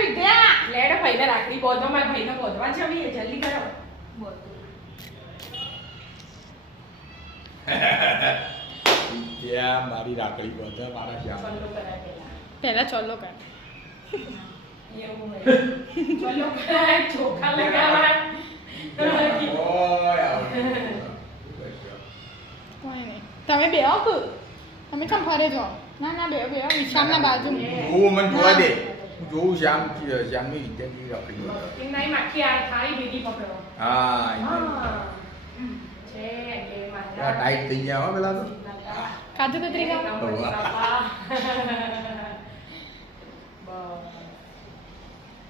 વિદ્યા લેડો ભાઈને રાખડી બોધો મારા ભાઈને બોધવા જવી જલ્દી કરો ત્યાં મારી રાખડી બધા મારા શ્યામ ચલો કરાય પહેલા ચોલો કર એવું હોય ચલો કરાય ચોખા લગાવાય ઓય કોઈ નહીં તમે બેહો કે તમે કેમ ફરે જો ના ના બેહો બેહો વિશાલના બાજુ હું મને જોવા દે હું જોઉં શ્યામની વિદ્યાર્થી રાખડી બધા નહીં માખી આ થાળી ભેગી પકડો હા છે એ આ ટાઈટ થઈ ગયા હો પેલા તો કાજુ કતરી ખાવ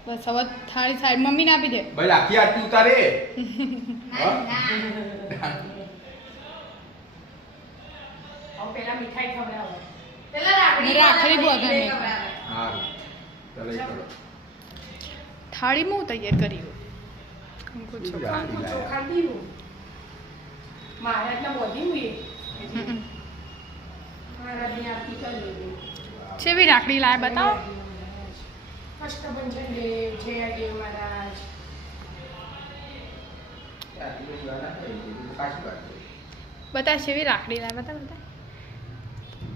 બસ હવે થાળી સાઈડ મમ્મીને આપી દે ભાઈ આખી આટલી ઉતારે હા? હવે પેલા મીઠાઈ ખવડાવો રાખડી બોધાને સારું ચાલો એ કરો થાળી હું તૈયાર કરી કંકુ ચોખા ચોખા દીધું મારે એટલે બોધી હું મારા આરતી કરી લીધી છેવી રાખડી લાય બતાવો કષ્ટભંજન દેવ જય દેવ મહારાજ બતા છેવી રાખડી લાય બતા બતા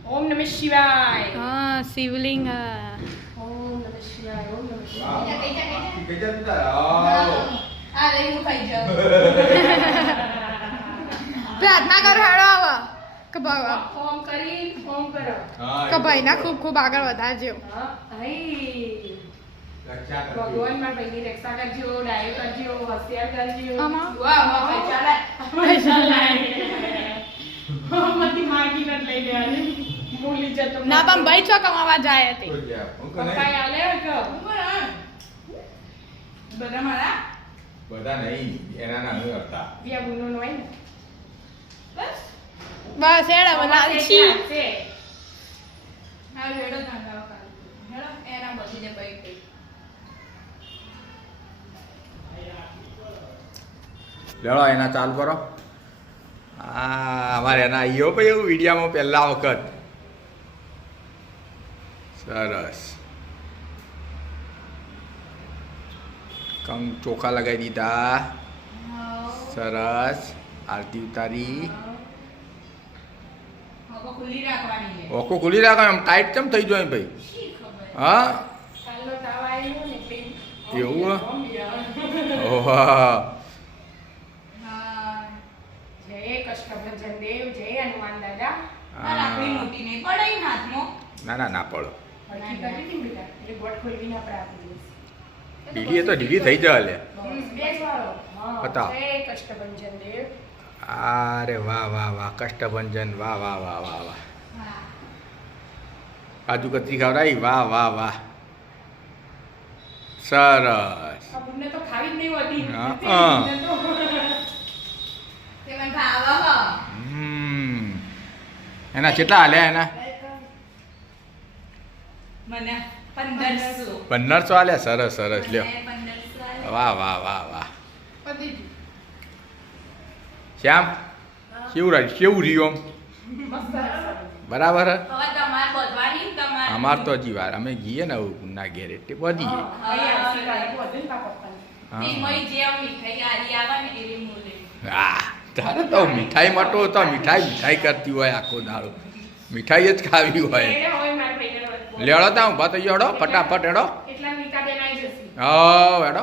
ઓમ નમઃ શિવાય હા શિવલિંગ ઓમ નમઃ શિવાય ઓમ નમઃ વાહ. શિવાય કઈ જતું તારે? પ્રાર્થના કરો હેડો આવો કે ફોર્મ કરી ફોર્મ કરો હા, કે ભાઈના ખૂબ ખૂબ આગળ વધારજો હા આઈ રક્ષા કરજો. ભગવાન મારા ભાઈની રક્ષા કરજો ડાયો કરજો હોશિયાર કરજો આમાં? વાહ વાહ પૈસા લાય પૈસા લાય મતી માગી ન લઈ લેવાની મૂલી જતો ના પણ ભાઈ છો કમાવા જાય હતી તો ગયા. હું કહું પપ્પા નહીં. આલે કે બધા મારા બધા નહીં એના નાનું હતા બે ગુનો નો હોય ને બસ બસ હેડો લાલચી છે લેડો એના ચાલુ કરો અમારે એના આવ્યો ભાઈ એવું વિડીયામાં પહેલા વખત સરસ કંક ચોખા લગાવી દીધા સરસ આરતી ઉતારી ઓકો ખુલ્લી રાખો એમ ટાઈટ કેમ થઈ જાય ભાઈ હા કાલનો તાવ આવ્યો ને એટલે એવું? જય ઓહા કષ્ટભંજન દેવ જય હનુમાન દાદા ના ના ના પડો હરખી કરી હતી બેટા એટલે ગોળ ખોલવીને આપણે આપી દઈશું ઢીલી એ તો ઢીલી થઈ જાય લે બેસવાળો બતાવો. જય કષ્ટભંજન દેવ અરે વાહ વાહ વાહ કષ્ટભંજન વાહ વાહ વાહ વાહ વાહ કાજુ કતરી ખવડાવી વાહ વાહ વાહ સરસ આ બુનને તો ખાવી જ નહીં હોતી હા, તે હા. બુનને તો એના કેટલા હાલ્યા એના મને 1500 1500 હાલ્યા સરસ સરસ લ્યો વાહ વાહ વાહ વાહ શ્યામ કેવું રહ્યું મસ્ત હશે. બરાબર હે? હવે તમાર બોધવાની તમાર અમાર તો હજી વાર અમે ગઈએ ને ના ઘેર એટલે બધી હા, અહીં આશીર્વાદ આપો ને તારા પપ્પાને. તેમાં જે મીઠાઈ આરી આવે ને એવી મૂલે હા તારે તો મીઠાઈ માટો તો મીઠાઈ કરતી હોય આખો દાડો મીઠાઈ જ ખાવી હોય એને હવે મારા ભાઈને બોલ. લેડો તા ઊભા થઈ હેડો ફટાફટ હેડો એટલા નીતાબેન આવી જશે હા હેડો